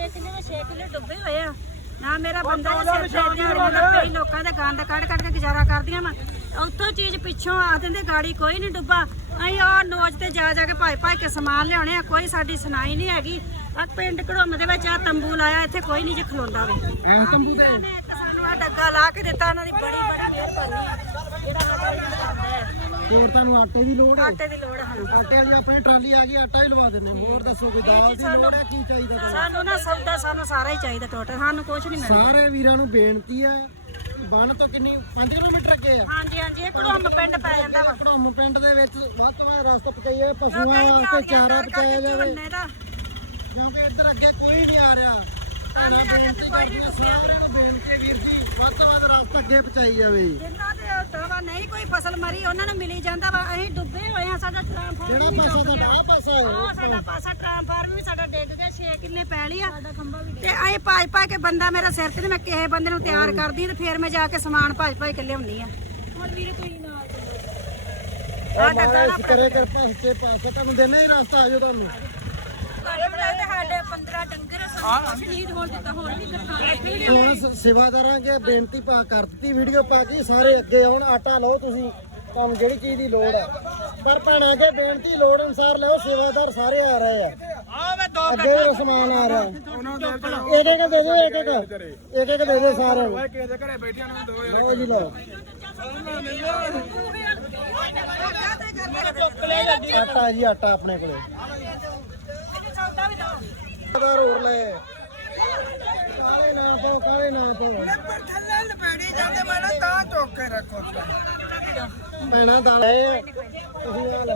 6 ਕਿੱਲੇ ਦੇ 6 ਕਿੱਲੇ ਡੁੱਬੇ ਹੋਏ ਆ। ਨਾ ਮੇਰਾ ਬੰਦਾ ਸਿਰ ਤੇ ਦਿਹਾੜੀਆਂ ਦਾ ਕਈ ਲੋਕਾਂ ਦੇ ਗੰਦ ਕੱਢ ਕੱਢ ਕੇ ਗੁਜ਼ਾਰਾ ਕਰਦੀਆਂ ਵਾ। ਉੱਥੋਂ ਚੀਜ਼ ਪਿੱਛੋਂ ਆ ਦਿੰਦੇ ਗਾੜੀ ਕੋਈ ਨਹੀਂ ਡੁੱਬਾ। ਅਸੀਂ ਉਹ ਨੋਚ ਤੇ ਜਾ ਜਾ ਕੇ ਭਾਈ ਭਾਈ ਕੇ ਸਮਾਨ ਲਿਆਉਣੇ ਆ ਕੋਈ ਸਾਡੀ ਸੁਣਾਈ ਨਹੀਂ ਹੈਗੀ। ਆ ਪਿੰਡ ਘੜੋਮ ਦੇ ਵਿੱਚ ਆ ਤੰਬੂ ਲਾਇਆ ਇੱਥੇ ਕੋਈ ਨਹੀਂ ਜੇ ਖਲੋਂਦਾ ਵੇ। ਤੰਬੂ ਤੇ? ਸਾਨੂੰ ਆ ਡੱਗਾ ਲਾ ਕੇ ਦਿੱਤਾ ਉਹਨਾਂ ਦੀ ਬੜੀ ਬੜੀ ਮਿਹਰਬਾਨੀ ਆ ਜਿਹੜਾ ਸਾਡਾ ਇੰਨਾ ਕਰਦਾ ਹੈ ਹੋਰ ਤੁਹਾਨੂੰ ਆਟੇ ਦੀ ਲੋੜ ਹੈ? ਆਟੇ ਦੀ ਲੋੜ ਹੈ ਆਟੇ ਵਾਲੀ ਆਪਣੀ ਟਰਾਲੀ ਆ ਗਈ ਆਟਾ ਹੀ ਲਵਾ ਦਿੰਦੇ ਹੋਰ ਦੱਸੋ ਕੋਈ ਦਾਲ ਦੀ ਲੋੜ ਹੈ? ਕੀ ਚਾਹੀਦਾ ਤੁਹਾਨੂੰ? ਸਾਨੂੰ ਨਾ ਸੌਦਾ ਸਾਨੂੰ ਸਾਰਾ ਹੀ ਚਾਹੀਦਾ ਟੋਟਲ ਸਾਨੂੰ ਕੁਝ ਨਹੀਂ ਮਿਲਦਾ। ਸਾਰੇ ਵੀਰਾਂ ਨੂੰ ਬੇਨਤੀ ਹੈ ਬੰਨ ਤੋਂ ਕਿੰਨੀ 5 ਕਿਲੋਮੀਟਰ ਅੱਗੇ ਆ? ਹਾਂਜੀ ਹਾਂਜੀ ਇਹ ਘੜੋਮ ਪਿੰਡ ਪੈ ਜਾਂਦਾ ਵਾ। ਘੜੋਮ ਪਿੰਡ ਦੇ ਵਿੱਚ ਵੱਧ ਤੋਂ ਵੱਧ ਰਸਤਾ ਪਚਾਈਏ ਪਸ਼ੂਆਂ ਵਾਸਤੇ ਚਾਰਾ ਪਚਾਇਆ ਜਾਵੇ। ਝੋਨੇ ਦਾ। ਕਿਉਂਕਿ ਇੱਧਰ ਅੱਗੇ ਕੋਈ ਨਹੀਂ ਆ ਰਿਹਾ। ਆਂਦੇ ਆਂਦੇ ਤੇ ਕੋਈ ਨਹੀਂ ਡੁੱਬਿਆ ਸਾਰਿਆਂ ਨੂੰ ਬੇਨਤੀ ਹੈ ਵੀਰ ਜੀ। ਵੱਧ ਤੋਂ ਵੱਧ ਰਸਤਾ ਅੱਗੇ ਪਚਾਈ ਜਾਵੇ। ਜਿੰਨਾ ਦੇ ਦਵਾ ਨਹੀਂ ਕੋਈ ਫਸਲ ਮਰੀ ਉਹਨਾਂ ਨੂੰ ਮਿਲੀ ਜਾਂਦਾ ਵਾ। ਅਸੀਂ ਡੁੱਬੇ ਹੋਏ ਆ ਸਾਡਾ ਟ੍ਰਾਂਸਫਾਰਮ ਕਿਹੜਾ ਵੀ ਪਾਸਾ ਡੁੱਬ ਗਿਆ। ਤੁਹਾਡਾ ਆਹ ਪਾਸਾ ਹੈ ਉਹ ਸਾਡਾ ਪਾਸਾ ਟ੍ਰਾਂਸਫਾਰਮ ਵੀ ਸਾਡਾ ਡਿੱਗ ਗਿਆ 6 ਕਿੱਲੇ ਪੈਲੀ ਆ। ਤੇ ਅਸੀਂ ਭਾਜ ਭਾਜ ਕੇ ਬੰਦਾ ਮੇਰਾ ਸਿਰ ਤੇ ਤੇ ਮੈਂ ਕਿਸੇ ਬੰਦੇ ਨੂੰ ਤਿਆਰ ਕਰਦੀ ਤੇ ਫਿਰ ਮੈਂ ਜਾ ਕੇ ਸਮਾਨ ਭਾਜ ਭਾਜ ਕੇ ਲਿਆਉਣੀ ਆ। ਹੁਣ ਵੀਰੇ ਤੁਸੀਂ ਨਾਲ ਆ ਮਹਾਰਾਜ ਕਰੇ ਕਿਰਪਾ ਸੱਚੇ ਪਾਸੇ ਤੁਹਾਨੂੰ ਦੇਣਾ ਹੀ ਰਸਤਾ ਆਜੋ ਤੁਹਾਨੂੰ। ਸਾਡੇ 15 ਡੰਗਰ ਸ਼ਹੀਦ ਹੋ ਦਿੱਤਾ ਹੋਰ ਵੀ ਦਿਖਾਣੇ ਹੁਣ ਸ- ਸੇਵਾਦਾਰਾਂ ਅੱਗੇ ਬੇਨਤੀ ਪਾ ਕਰ ਦਿੱਤੀ ਵੀਡੀਓ ਪਾ ਕੇ ਸਾਰੇ ਅੱਗੇ ਆਉਣ ਆਟਾ ਲਓ ਤੁਸੀਂ ਤੁਹਾਨੂੰ ਜਿਹੜੀ ਚੀਜ਼ ਦੀ ਲੋੜ ਹੈ ਪਰ ਭੈਣਾਂ ਅੱਗੇ ਬੇਨਤੀ ਲੋੜ ਅਨੁਸਾਰ ਲਿਓ ਸੇਵਾਦਾਰ ਸਾਰੇ ਆ ਰਹੇ ਆ। ਅੱਗੇ ਵੀ ਸਮਾਨ ਆ ਰਿਹਾ। ਇੱਕ ਇੱਕ ਦੇ ਦਿਓ ਇੱਕ ਇੱਕ। ਇੱਕ ਇੱਕ ਦੇ ਦਿਓ ਸਾਰਿਆਂ ਨੂੰ। ਕਿਸੇ ਦੇ ਘਰੇ ਬੈਠਿਆਂ ਨੂੰ ਦੋ ਲਓ ਜੀ ਲਓ। ਆਟਾ ਜੀ, ਆਟਾ ਆਪਣੇ ਕੋਲੇ। ਸੇਵਾਦਾਰ ਹੋਰ ਲੈ। ਕਾਲੇ ਨਾ ਪਾਓ, ਕਾਲੇ ਨਾ ਪਾਓ। ਥੱਲੇ ਲਪੇੜੀ ਜਾਂਦੇ ਮੈਂ ਤਾਂ ਚੁੱਕ ਕੇ ਰੱਖੋ ਭੈਣਾਂ ਦਾ ਲੈ ਤੁਸੀਂ ਆ ਲੈ